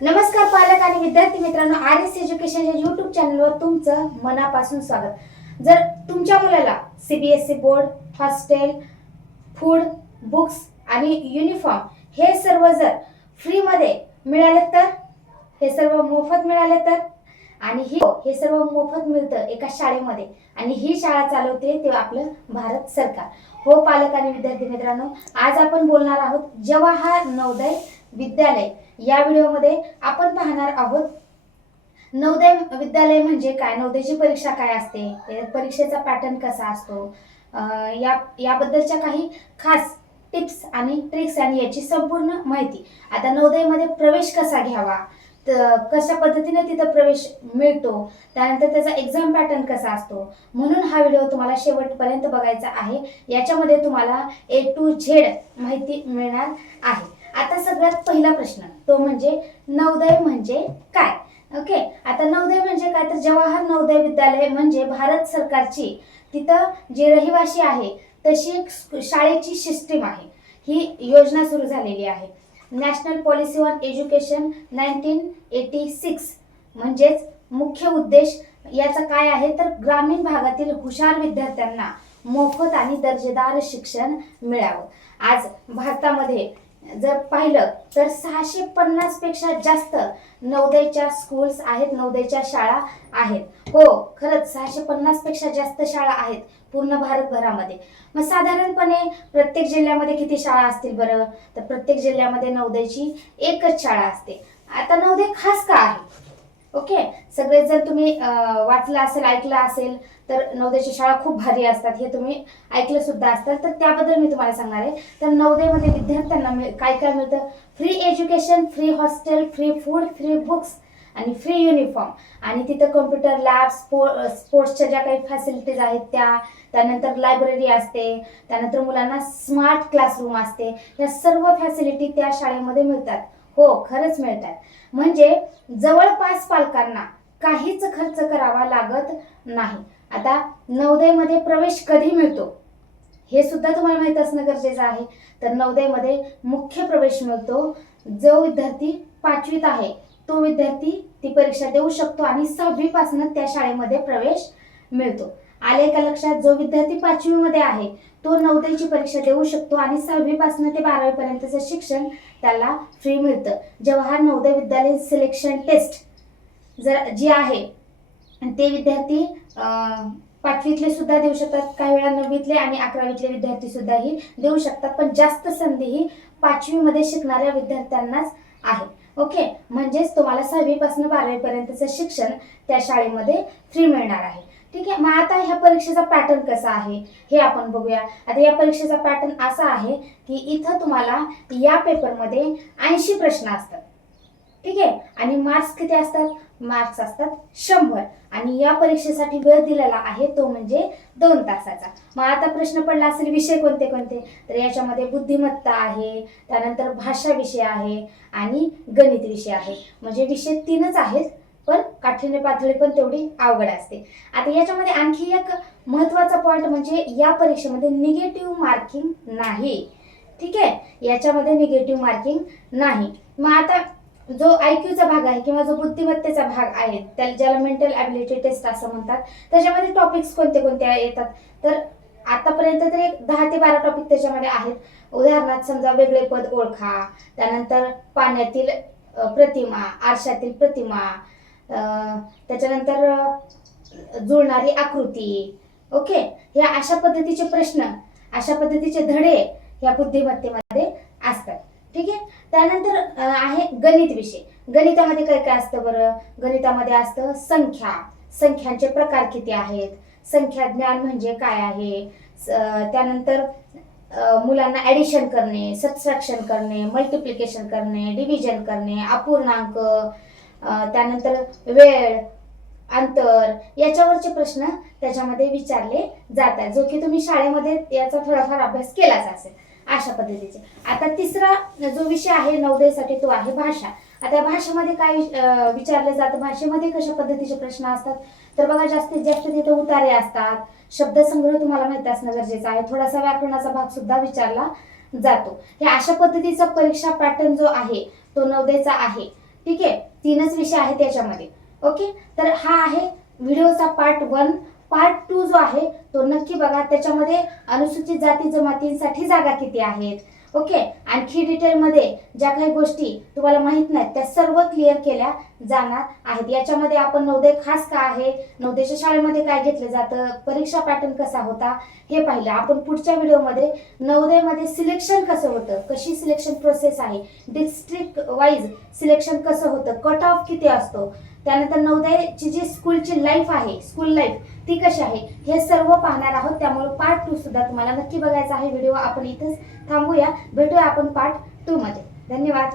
नमस्कार पालक आणि विद्यार्थी मित्रांनो, आर एस एज्युकेशनच्या यूट्यूब चॅनलवर तुमचं मनापासून स्वागत। जर तुमच्या मुलाला CBSE board, hostel, food, books आणि युनिफॉर्म हे सर्व जर फ्रीमध्ये मिळाले तर, हे सर्व मोफत मिळाले तर, आणि हे सर्व मोफत मिळतं एका शाळेमध्ये, आणि ही शाळा चालवते ते आपलं भारत सरकार। हो पालक आणि विद्यार्थी मित्रांनो, आज आपण बोलणार आहोत जवाहर नवोदय विद्यालय। या व्हिडिओमध्ये आपण पाहणार आहोत नवोदय विद्यालय म्हणजे काय, नवोदयची परीक्षा काय असते, परीक्षेचा पॅटर्न कसा असतो, याबद्दलच्या काही खास टिप्स आणि ट्रिक्स आणि याची संपूर्ण माहिती। आता नवोदयमध्ये प्रवेश कसा घ्यावा, कशा पद्धतीने तिथं प्रवेश मिळतो, त्यानंतर त्याचा एक्झाम पॅटर्न कसा असतो, म्हणून हा व्हिडिओ तुम्हाला शेवटपर्यंत बघायचा आहे। याच्यामध्ये तुम्हाला A to Z माहिती मिळणार आहे। आता सगळ्यात पहिला प्रश्न तो म्हणजे नवोदय म्हणजे काय। ओके, आता नवोदय म्हणजे काय, तर जवाहर नवोदय विद्यालय म्हणजे भारत सरकारची तिथं जे रहिवासी आहे तशी शाळेची सिस्टीम आहे, ही योजना सुरू झालेली आहे। नॅशनल पॉलिसी ऑन एज्युकेशन 1986 म्हणजेच मुख्य उद्देश याचा काय आहे, तर ग्रामीण भागातील हुशार विद्यार्थ्यांना मोफत आणि दर्जेदार शिक्षण मिळावं। आज भारतामध्ये जर पाहिलं तर 650 पेक्षा जास्त नवोदयच्या स्कूल्स आहेत, नवोदयच्या शाळा आहेत। हो, खरंच 650 पेक्षा जास्त शाळा आहेत पूर्ण भारतभरामध्ये। मग साधारणपणे प्रत्येक जिल्ह्यामध्ये किती शाळा असतील बरं, तर प्रत्येक जिल्ह्यामध्ये नवोदयची एकच शाळा असते। आता नवोदय खास का आहे, ओके, सगळे जर तुम्ही वाचलं असेल, ऐकलं असेल, तर नवोदयची शाळा खूप भारी असतात, हे तुम्ही ऐकलं सुद्धा असाल, तर त्याबद्दल मी तुम्हाला सांगणार आहे। तर नवोदयमध्ये विद्यार्थ्यांना काय काय मिळतं, free education, free hostel, free food, free books आणि फ्री युनिफॉर्म, आणि तिथं कॉम्प्युटर लॅब, स्पोर्ट्सच्या ज्या काही फॅसिलिटीज आहेत त्यानंतर लायब्ररी असते, त्यानंतर मुलांना स्मार्ट क्लासरूम असते। या सर्व फॅसिलिटी त्या शाळेमध्ये मिळतात। हो, खरंच मिळतात, म्हणजे जवळपास पालकांना काहीच खर्च करावा लागत नाही। आता नवोदयमध्ये प्रवेश कधी मिळतो हे सुद्धा तुम्हाला माहित असणं गरजेचं आहे। तर नवोदयमध्ये मुख्य प्रवेश मिळतो जो विद्यार्थी 5वीत आहे तो विद्यार्थी ती परीक्षा देऊ शकतो, आणि 6वी पासून त्या शाळेमध्ये प्रवेश मिळतो। आले का लक्षात, जो विद्यार्थी 5वी मध्ये आहे तो नवोदयची परीक्षा देऊ शकतो, आणि 6वी पासून ते 12वी पर्यंतचं शिक्षण त्याला फ्री मिळतं। जवाहर नवोदय विद्यालय सिलेक्शन टेस्ट जी आहे ते विद्यार्थी 5वीतले सुद्धा देऊ शकतात, काही वेळा 9वीतले आणि 11वीतले विद्यार्थी सुद्धा ही देऊ शकतात, पण जास्त संधी ही 5वी मध्ये शिकणाऱ्या विद्यार्थ्यांनाच आहे। ओके, म्हणजेच तुम्हाला 6वी पासून 12वी पर्यंतचं शिक्षण त्या शाळेमध्ये फ्री मिळणार आहे। ठीक आहे, मग आता ह्या परीक्षेचा पॅटर्न कसा आहे हे आपण बघूया। आता या परीक्षेचा पॅटर्न असा आहे की इथं तुम्हाला या पेपरमध्ये 80 प्रश्न असतात, ठीक आहे, आणि मार्क्स किती असतात, मार्क्स असतात 100, आणि या परीक्षेसाठी वेळ दिलेला आहे तो म्हणजे 2 तासाचा। मग आता प्रश्न पडला असेल विषय कोणते कोणते, तर याच्यामध्ये बुद्धिमत्ता आहे, त्यानंतर भाषा विषय आहे आणि गणित विषय आहे, म्हणजे विषय 3च आहेत, पण काठिण्य पातळी पण तेवढी अवघड असते। आता याच्यामध्ये आणखी एक महत्त्वाचा पॉइंट म्हणजे या परीक्षेमध्ये निगेटिव्ह मार्किंग नाही, ठीक आहे, याच्यामध्ये निगेटिव्ह मार्किंग नाही। मग आता जो IQ चा भाग आहे किंवा जो बुद्धिमत्तेचा भाग आहे ज्याला मेंटल ॲबिलिटी टेस्ट असं म्हणतात, त्याच्यामध्ये टॉपिक्स कोणते कोणते येतात, तर आतापर्यंत तर एक 10 ते 12 टॉपिक त्याच्यामध्ये आहेत। उदाहरणार्थ समजा वेगळे पद ओळखा, त्यानंतर पाण्यातील प्रतिमा, आरशातील प्रतिमा, त्याच्यानंतर जुळणारी आकृती, ओके, हे अशा पद्धतीचे प्रश्न, अशा पद्धतीचे धडे ह्या बुद्धिमत्तेमध्ये असतात, ठीक आहे। त्यानंतर आहे गणित विषय। गणितामध्ये काय काय असतं बरं, गणितामध्ये असतं संख्या, संख्यांचे प्रकार किती आहेत, संख्या ज्ञान म्हणजे काय आहे, त्यानंतर मुलांना ॲडिशन करणे, सबट्रॅक्शन करणे, मल्टिप्लिकेशन करणे, डिव्हिजन करणे, अपूर्णांक, त्यानंतर वेळ, अंतर, याच्यावरचे प्रश्न त्याच्यामध्ये विचारले जातात, जो की तुम्ही शाळेमध्ये याचा थोडाफार अभ्यास केलाच असेल, अशा पद्धतीचे। आता तिसरा जो विषय आहे नवोदयसाठी तो आहे भाषा। आता भाषेमध्ये काय विचारले जातं, भाषेमध्ये कशा पद्धतीचे प्रश्न असतात, तर बघा जास्तीत जास्त तिथे उतारे असतात, शब्दसंग्रह तुम्हाला माहिती असणं गरजेचं आहे, थोडासा व्याकरणाचा भाग सुद्धा विचारला जातो। हे अशा पद्धतीचा परीक्षा पॅटर्न जो आहे तो नवोदयचा आहे, ठीक आहे, 3च विषय आहेत त्याच्यामध्ये. ओके, तर हा आहे व्हिडिओचा पार्ट 1. पार्ट 2 जो आहे तो नक्की बघा. त्याच्यामध्ये अनुसूचित जाती जमातींसाठी जागा किती आहेत, ओके, आणखी डिटेलमध्ये ज्या काही गोष्टी तुम्हाला माहित नाहीत त्या सर्व क्लिअर केल्या जाणार आहेत. याच्यामध्ये आपण नवोदय खास का आहे, नवोदयच्या शाळेमध्ये काय घेतलं जातं, परीक्षा पॅटर्न कसा होता हे पाहिलं. आपण पुढच्या व्हिडिओमध्ये नवोदयमध्ये सिलेक्शन कसं होतं, कशी सिलेक्शन प्रोसेस आहे, डिस्ट्रिक्ट वाईज सिलेक्शन कसं होतं, कट ऑफ किती असतो, त्यानंतर नवोदयची जी स्कूलची लाईफ आहे, स्कूल लाईफ ती कशी आहे, हे सर्व पाहणार आहोत. त्यामुळे पार्ट 2 सुद्धा तुम्हाला नक्की बघायचा आहे. व्हिडिओ आपण इथेच थांबूया. भेटूया आपण पार्ट 2 मध्ये. धन्यवाद.